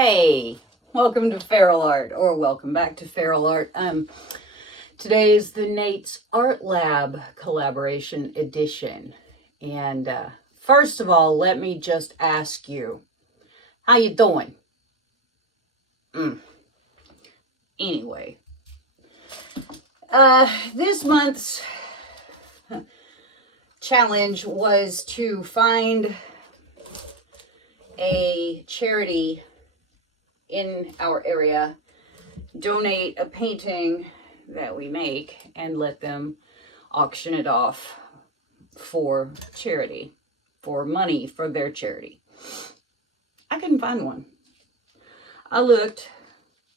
Hey, welcome to feralart, or welcome back to feralart. Today is the Nate's Art Lab collaboration edition. And first of all, let me just ask you, how you doing? Anyway, this month's challenge was to find a charity in our area, donate a painting that we make, and let them auction it off for charity, for money for their charity. I couldn't find one. I looked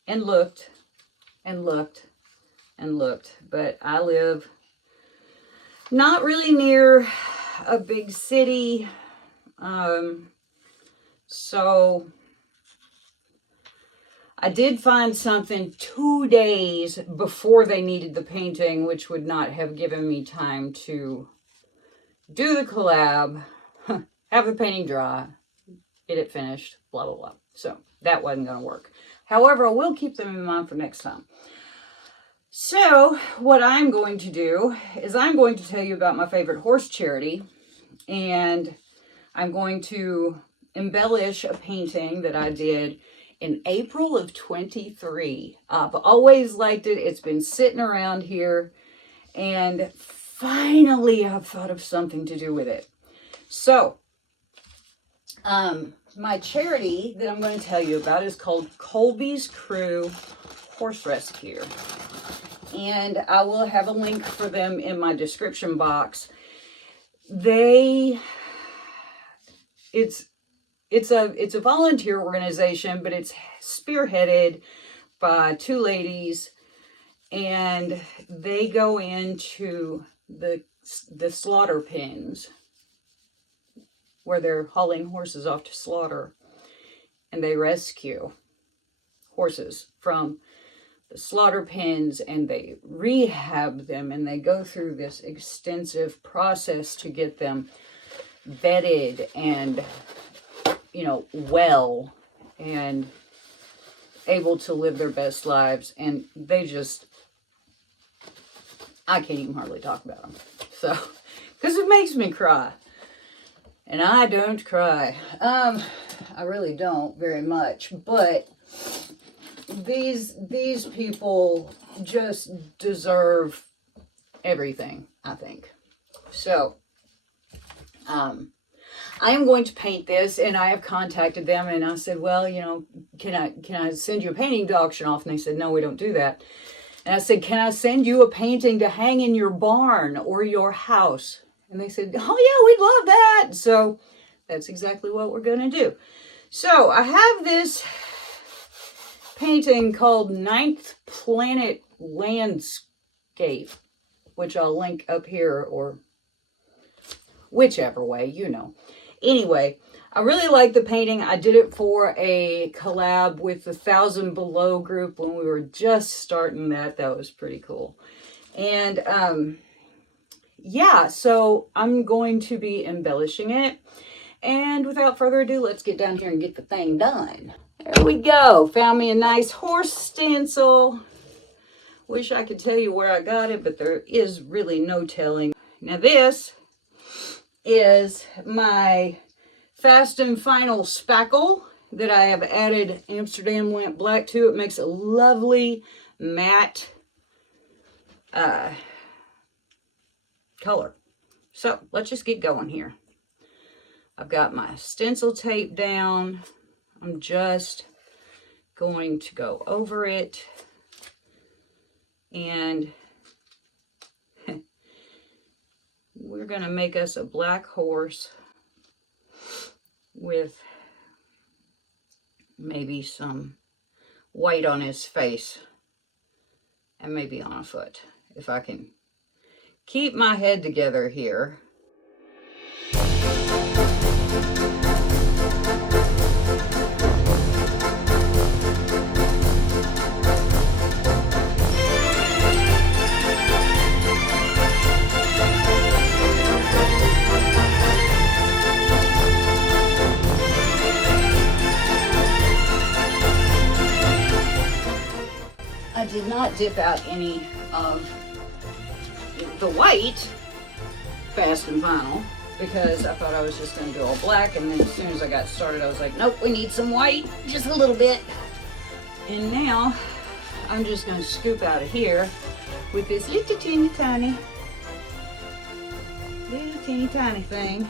and looked and looked and looked, but I live not really near a big city, so I did find something 2 days before they needed the painting, which would not have given me time to do the collab, have the painting dry, get it finished, blah, blah, blah. So that wasn't going to work. However, I will keep them in mind for next time. So what I'm going to do is I'm going to tell you about my favorite horse charity, and I'm going to embellish a painting that I did in April of 23. I've always liked it. It's been sitting around here, and finally I've thought of something to do with it. So, my charity that I'm going to tell you about is called Colby's Crew Horse Rescue. And I will have a link for them in my description box. It's a volunteer organization, but it's spearheaded by two ladies, and they go into the slaughter pens where they're hauling horses off to slaughter, and they rescue horses from the slaughter pens, and they rehab them, and they go through this extensive process to get them vetted and well and able to live their best lives. And they just, I can't even hardly talk about them. So, because it makes me cry. And I don't cry. I really don't very much. But these people just deserve everything, I think. So, I am going to paint this, and I have contacted them, and I said, well, can I send you a painting to auction off? And they said, no, we don't do that. And I said, can I send you a painting to hang in your barn or your house? And they said, oh yeah, we'd love that. So that's exactly what we're going to do. So I have this painting called Ninth Planet Landscape, which I'll link up here, or whichever way, Anyway, I really like the painting. I did it for a collab with the 1000 Below group when we were just starting that. That was pretty cool. And yeah, so I'm going to be embellishing it. And without further ado, let's get down here and get the thing done. There we go. Found me a nice horse stencil. Wish I could tell you where I got it, but there is really no telling. Now this is my Fast and Final Spackle that I have added Amsterdam Lamp Black to. It makes a lovely matte color. So let's just get going here. I've got my stencil tape down. I'm just going to go over it, and we're going to make us a black horse with maybe some white on his face and maybe on a foot, if I can keep my head together here. did not dip out any of the white Fast and Final because I thought I was just going to do all black, and then as soon as I got started I was like, nope, we need some white, just a little bit. And now I'm just going to scoop out of here with this little teeny tiny thing.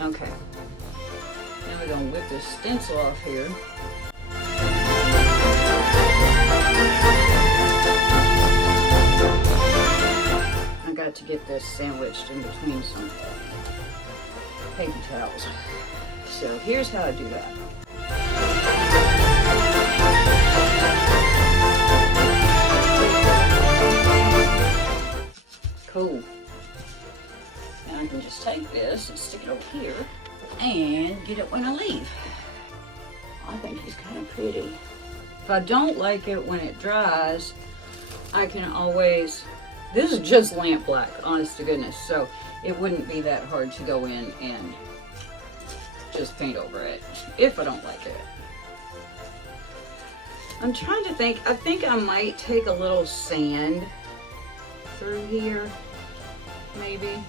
Okay, now we're going to whip this stencil off here. I got to get this sandwiched in between some paper towels. So here's how I do that. Cool. Now I can just take this and stick it over here and get it when I leave. I think he's kind of pretty. If I don't like it when it dries, I can always, this is just lamp black, honest to goodness, so it wouldn't be that hard to go in and just paint over it if I don't like it. I'm trying to think, I think I might take a little sand through here, maybe,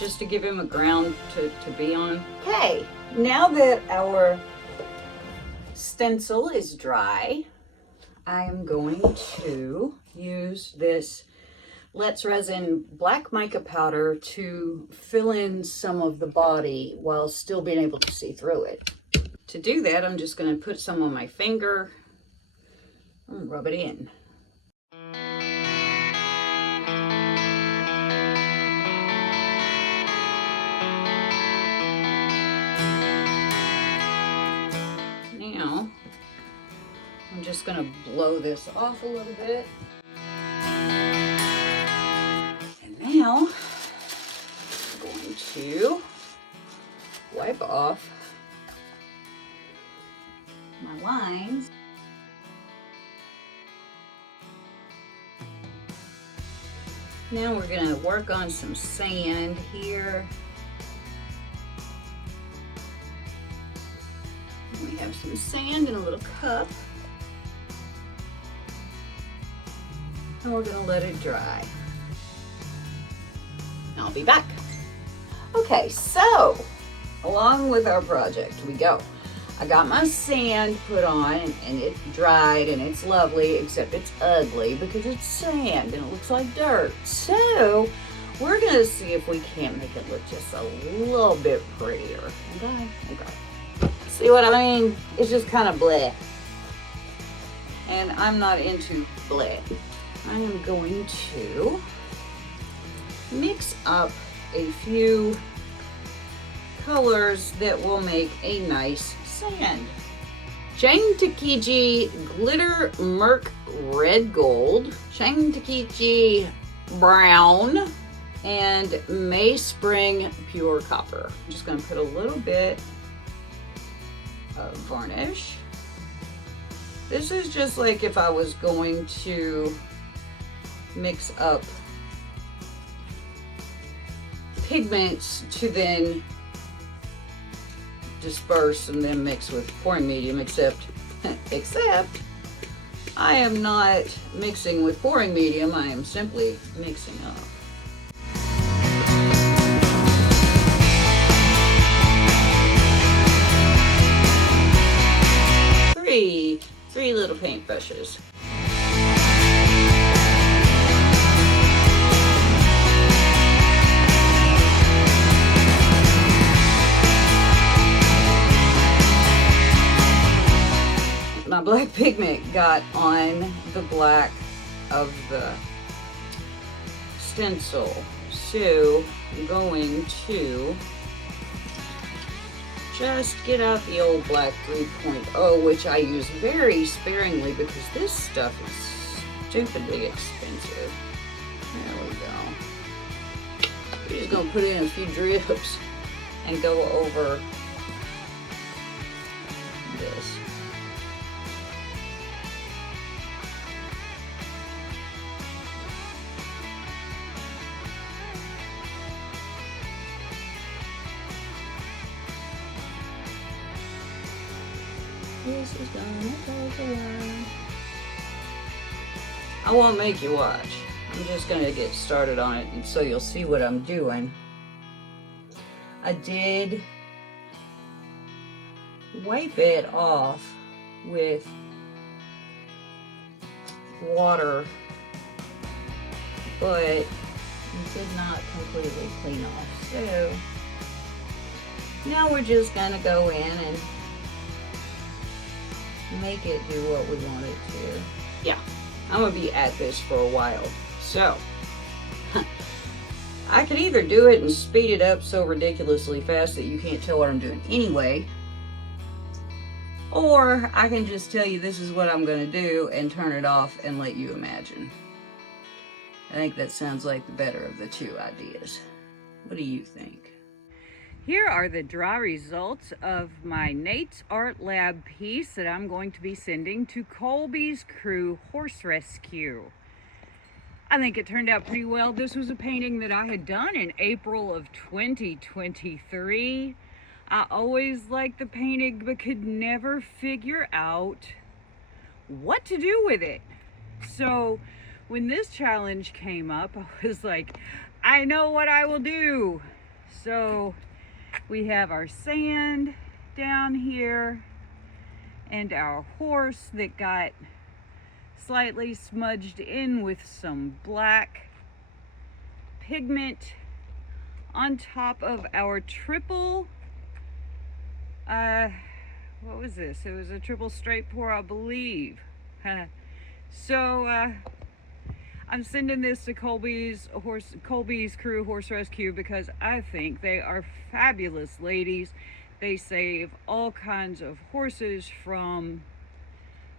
just to give him a ground to be on. Okay, now that our stencil is dry, I am going to use this Let's Resin Black mica powder to fill in some of the body while still being able to see through it. To do that, I'm just going to put some on my finger and rub it in. Now, I'm just going to blow this off a little bit. And now, I'm going to wipe off my lines. Now we're going to work on some sand here. And we have some sand in a little cup. And we're going to let it dry. I'll be back. Okay, so along with our project we go. I got my sand put on and it dried and it's lovely, except it's ugly because it's sand and it looks like dirt. So we're gonna see if we can't make it look just a little bit prettier. Okay. See what I mean? It's just kind of bleh. And I'm not into bleh. I am going to mix up a few colors that will make a nice sand. Changtikeji Glitter Merck Red Gold, Changtikeji Brown, and Meyspring Pure Copper. I'm just going to put a little bit of varnish. This is just like if I was going to mix up pigments to then disperse and then mix with pouring medium, except I am not mixing with pouring medium, I am simply mixing up. Three little paint brushes. My black pigment got on the black of the stencil, so I'm going to just get out the old black 3.0, which I use very sparingly because this stuff is stupidly expensive. There we go. We're just gonna put in a few drips and go over this. This is gonna take a while. I won't make you watch. I'm just gonna get started on it, and so you'll see what I'm doing. I did wipe it off with water, but it did not completely clean off. So now we're just gonna go in and make it do what we want it to. Yeah, I'm gonna be at this for a while. So I could either do it and speed it up so ridiculously fast that you can't tell what I'm doing anyway, or I can just tell you this is what I'm gonna do and turn it off and let you imagine. I think that sounds like the better of the two ideas. What do you think? Here are the dry results of my Nate's Art Lab piece that I'm going to be sending to Colby's Crew Horse Rescue. I think it turned out pretty well. This was a painting that I had done in April of 2023. I always liked the painting but could never figure out what to do with it. So when this challenge came up, I was like, I know what I will do. So we have our sand down here and our horse that got slightly smudged in with some black pigment on top of our triple, what was this? It was a triple straight pour, I believe. So I'm sending this to Colby's Crew Horse Rescue because I think they are fabulous ladies. They save all kinds of horses from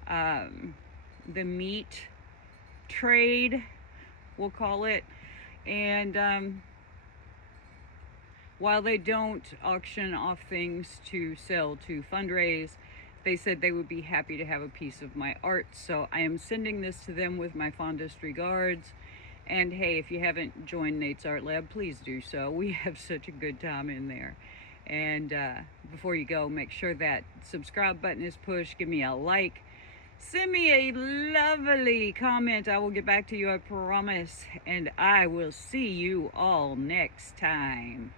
the meat trade, we'll call it. And while they don't auction off things to sell to fundraise, they said they would be happy to have a piece of my art. So I am sending this to them with my fondest regards. And hey, if you haven't joined Nate's Art Lab, please do so. We have such a good time in there. And before you go, make sure that subscribe button is pushed. Give me a like. Send me a lovely comment. I will get back to you, I promise. And I will see you all next time.